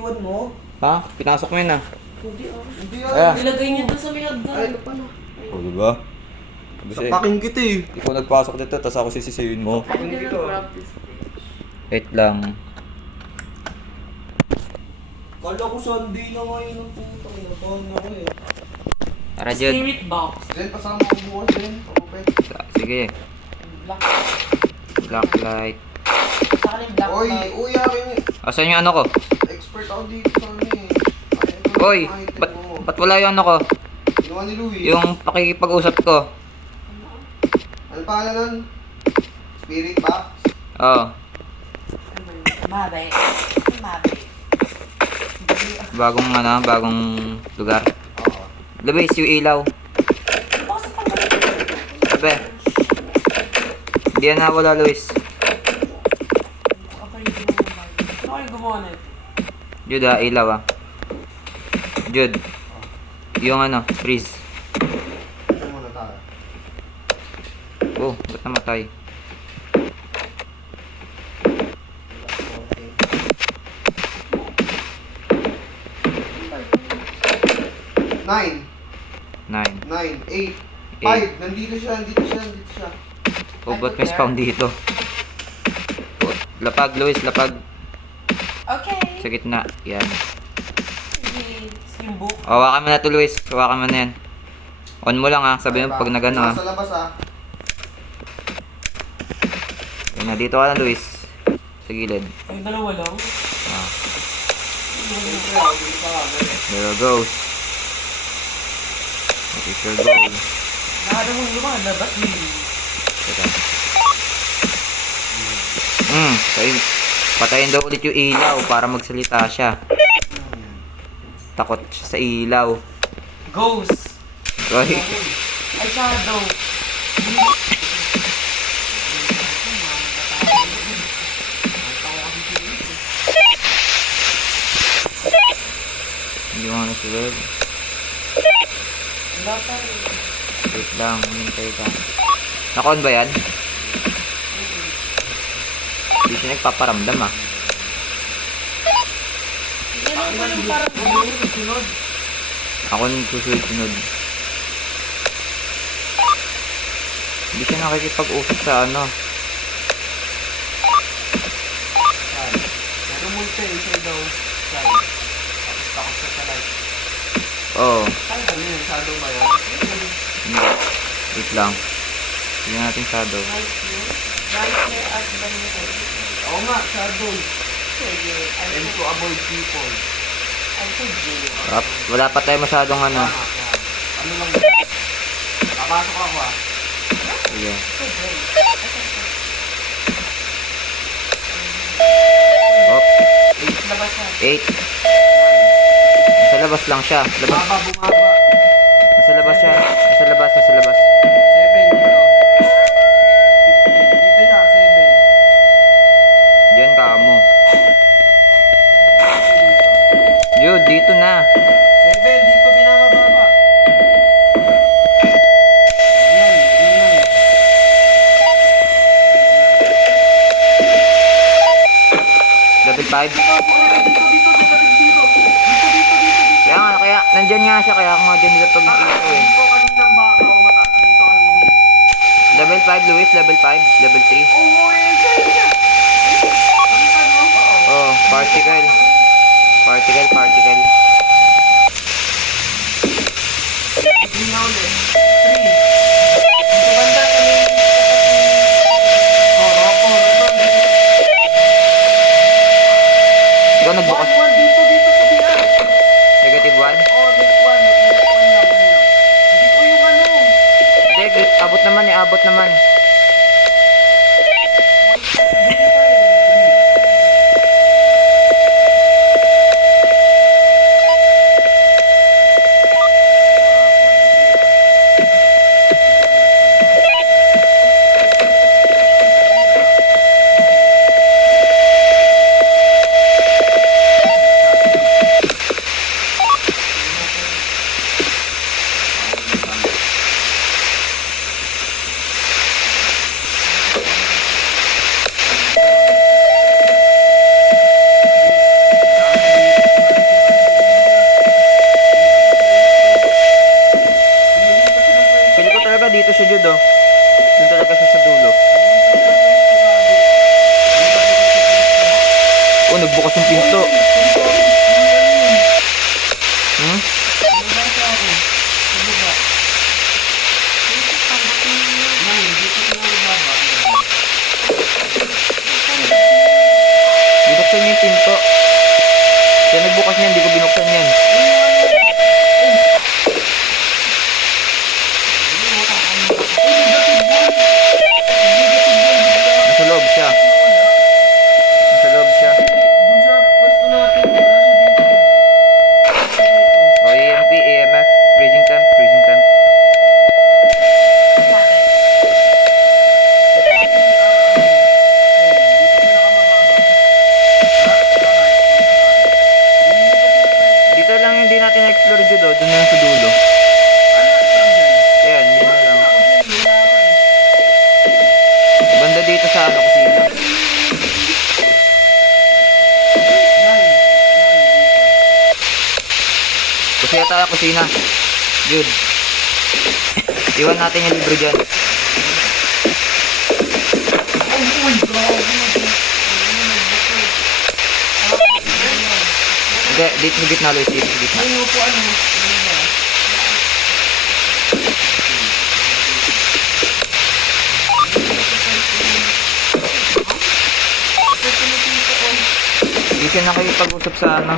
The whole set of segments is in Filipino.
Iwan mo? Ha? Pinasok mo yun ah. Hindi ah. Hindi Ah. Nilagay niyo doon sa may hagdan. Ay, ano pala? O diba? Sa paking kita eh. Ikaw nagpasok dito, tapos ako sisisiyin mo. Hindi Hindi ka to. practice. Wait lang. Kala ko Sunday na ngayon ang putang inabahan ako eh. Tara, Jud. Spirit box. Zen, pasama ko bukas din. Open. Sige. Black. Black light. Sa akin yung black. Oy, light. uy, akin eh. Asan yung ano ko? Expert ako dito sa ano eh. Ay, ito lang Hoy, ang item ba't, mo. ba't wala yung ano ko? Ginawa ni Louie. Yung pakikipag-usap ko. Ano pangalan nun? Spirit box? Oo. Mare. Mare. Bagong ano, bagong lugar. Oo. Luis, yung ilaw. Bakit pa ba? Sabi. Hindi na wala, Luis. Okay, gumawa. Ano kayo gumawa na ito? Jud ah, ilaw ah. Jud. Yung ano, freeze. Ito muna tayo. Oh, ba't namatay? Okay. Nine. 9. 9, 8, 8. 5. Nandito siya, nandito siya, nandito siya. Oh, ba't may spawn dito? Oh, lapag, Luis, lapag. Okay. Sa gitna. Yan. Yung book. Hawakan mo na to, Luis. Hawakan mo na yan. On mo lang ah. Sabi mo pag nagano ah. Nasa labas ah. Yan na, dito ka na, Luis. Sa gilid. Ay, dalawa lang. Ah, Siyempre, ako dito pa kami. there it goes. That is your goal. Nakadamong lumalabas din. Teka. Patayin daw ulit yung ilaw para magsalita siya. Takot siya sa ilaw. Ghost. Ay, Ay, shadow. hindi mo na si Web. Wala pa rin. Wait lang, hintay ka. Nakon ba yan? Hindi siya nagpaparamdam ah. Yan ang yung parang Sunod. Ako nang susunod-sunod. Hindi siya nakikipag-usap sa ano. Pero multi, isa daw. Slide. Tapos takot siya sa light. Oo. Ay, ano yun? Shadow ba yan? Hindi. Wait lang. Tignan natin shadow. nightmare at vanilla. Oo nga, shadow. Sige. And to avoid people. I'm so jail. Wala pa tayo masyadong ano. Tama, yan. Ano lang yun? Papasok ako ah. Sige. So jail. Op. Labas na. 8. Nasa labas lang siya. Labas. Bumaba. Nasa labas siya. Nasa labas, nasa labas. 7 dito. 15. Dito siya, 7. Diyan ka mo. Dude, dito na. 7, dito binababa. Yan, yan. Level 5. Dito, dito. Kaya nga, kaya nandyan nga siya. Kaya ako nga dyan nila pag nakita eh. Dito kaninang baka umatak. Dito kanina. Level 5, Luis. Level 5. Level 3. Oh, siya. Nakita mo? Oo. Oh, particle. Particle, particle. Hindi na ulit. 3. Banda kami. Ropo. Ikaw nagbukas. 1, dito sa biya. Negative 1. Oh, next one lang. Hindi ko yung ano. Hindi, abot naman eh. Abot naman. siya, Jude, oh. Doon talaga siya sa dulo. Oh, nagbukas yung pinto. Hmm? Binuksan niya yung pinto. Kaya nagbukas niya, hindi ko binuksan yan. Nasa loob siya. Nasa loob siya. Dun sa pwesto natin, wala siya dito. O, EMP, EMF, freezing temp, freezing temp. Dito lang yung hindi natin na-explore dito, doon na sa dulo. Ayan, yun na lang. Banda dito sa ano, kusina. Kusina tayo, kusina. Good. Iwan natin yung libro dyan. Hindi, dito sa gitna, Luis. Dito sa gitna. Hindi siya nakikipag-usap sa ano.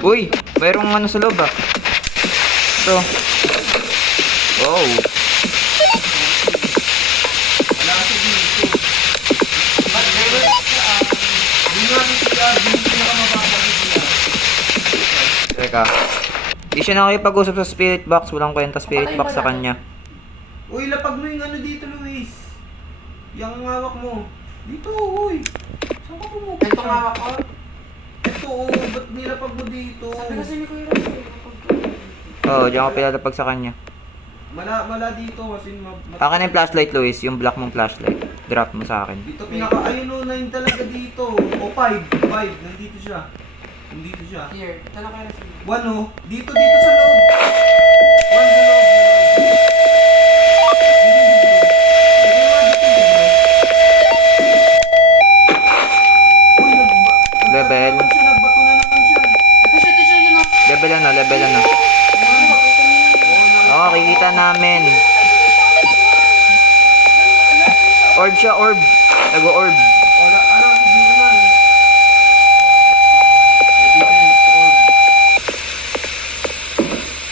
Uy, mayroong ano sa loob ah. Ito. Wow. Teka. Hindi siya nakikipag-usap sa spirit box. Walang kwenta spirit box sa kanya. Uy, lapag mo yung ano dito, Luis. Yung hawak mo. Dito, uy. Saan ka pumupunta? Ito nga ako. Ito, ba't nilapag mo dito? Sabi kasi ni Kuya Ross, Oo, diyan ako pilalapag sa kanya. Mala dito kasi Akin na yung flashlight, Luis. Yung black mong flashlight. Drop mo sa akin. dito pinaka, ayun o, 9 talaga dito. O 5, nandito siya. Nandito siya. Here, ito na Kuya Ross. 1 o, dito sa loob. 1 sa loob. Level. Nagbato na naman siya. Ito siya, yun o. Level ano, level ano. Oo, kikita namin. Orb siya, orb. Nag-orb. Wala, ano, siguro na.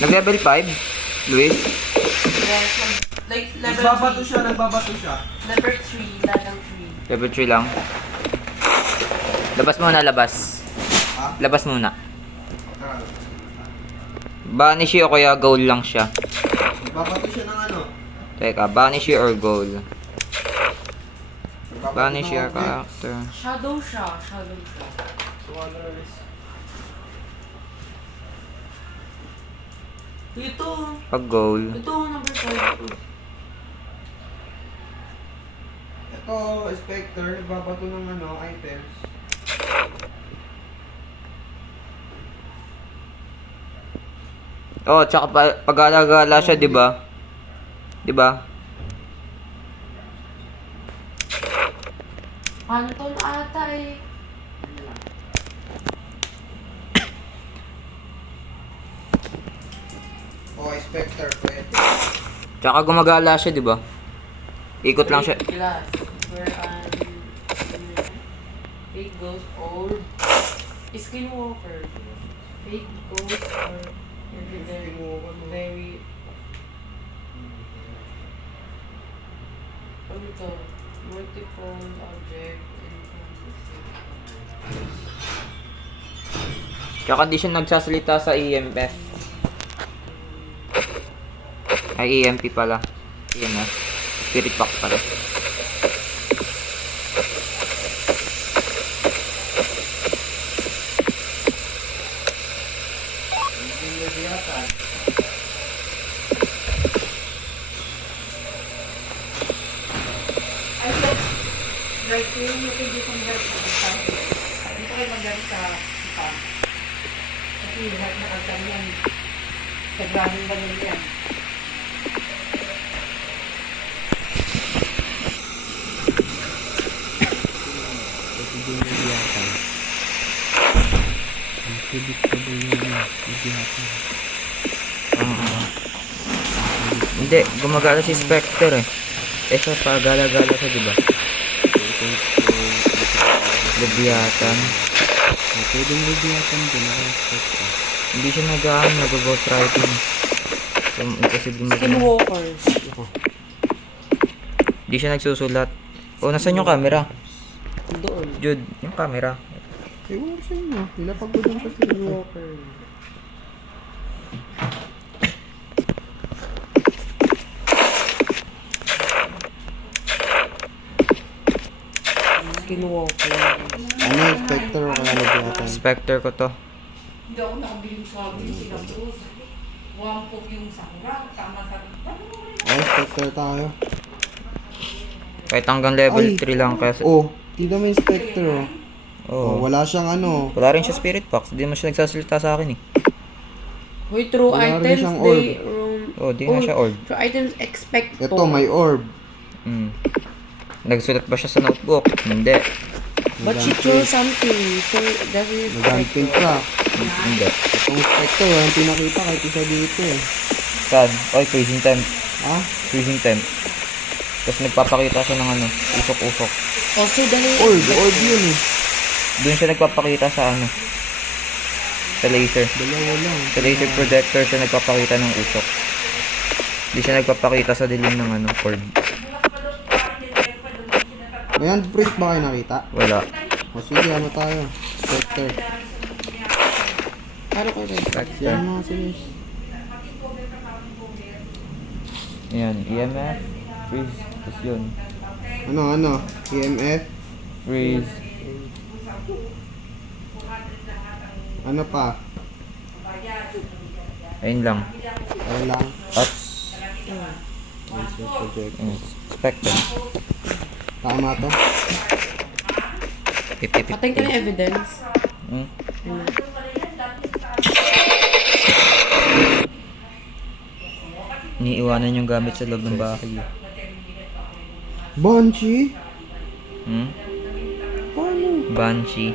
Nag-level 5, Luis. Yes, like level Nagbabato 3. siya, nagbabato siya. Level 3, level 3. Level 3 lang. Labas muna, labas. Ha? Labas muna. Banishy o kaya goal lang siya. Nagbabato siya ng ano? Teka, banishy or goal? Nagbabato Banishy ng or object. character? Shadow siya, shadow siya. So, ano, Luis? Ito, Pag goal. ito, number 5. Ito, Spectre, nagbabato ng ano, items. Oh, tsaka pag-alagala siya, 'di ba? 'Di ba? Phantom ata eh. O, Spectre, pwede. Tsaka gumagala siya, 'di ba? Ikot lang siya. Glass. Where fake ghost or skinwalker. Fake ghost or very ano to? Multiple object and Tsaka di siya nagsasalita sa EMF. Ay, EMP pala. EMF. Spirit box pala. I said, right here, you can do some dirt sa isa. Dito kayo mag-dirt sa isa. Kasi lahat na kasama yan. Sa grabing ganun yan. Kasi din yung yata. Ang predictable yung yata. Hindi, gumagala si Spectre eh. Eh siya pa, gala-gala siya, diba? Leviathan. Pwedeng Leviathan din ako. Hindi siya nag-ghost writing. So, imposible Skinwalker. Hindi siya nagsusulat. O, nasan yung camera? Doon. Jude, yung camera. Ewan ko sa inyo. Nilapag ko dun sa sila. Skinwalker. Skinwalker. Ano, Spectre o kaya Leviathan? Spectre ko to. Hindi ako nakabiling sa akin sila Bruce. Wampok yung sakura. Tama sa... Ay, Spectre tayo. Kahit hanggang level Ay. 3 lang. Kaya, Oh, tignan mo yung Spectre oh. oh. Wala siyang ano. Wala rin siya spirit box. Hindi mo siya nagsasalita sa akin eh. Hoy, true Wala rin items, siyang they... Oh, di nga siya orb. True items expect to. Ito, may orb. Hmm. Nagsulat ba siya sa notebook? Hindi. But she chose something, so that is Nag-gunpin ka. Hindi. Itong Spectre, yung pinakita kahit isa dito eh. Saan? Oy, freezing temp. Ha? Freezing temp. Tapos nagpapakita siya ng ano, usok-usok. also dahil... Orb yun eh. Doon siya nagpapakita sa ano, sa laser. Dalawa lang. Sa laser projector siya nagpapakita ng usok. Hindi siya nagpapakita sa dilim ng ano, orb. May handprint ba kayo nakita? Wala. O sige, ano tayo? Spectre. Paano ko rin? Spectre. Yan mga sinis. Ayan, EMF, freeze, tapos yun. Ano? EMF? Freeze. Ano pa? Ayun lang. Ano lang? At, Laser projector. Spectre. Tama to? Pipipip. Patayin ka ng evidence. Hmm? Iniiwanan yung gamit sa loob ng bahay. Banshee? Hmm? Paano? Banshee.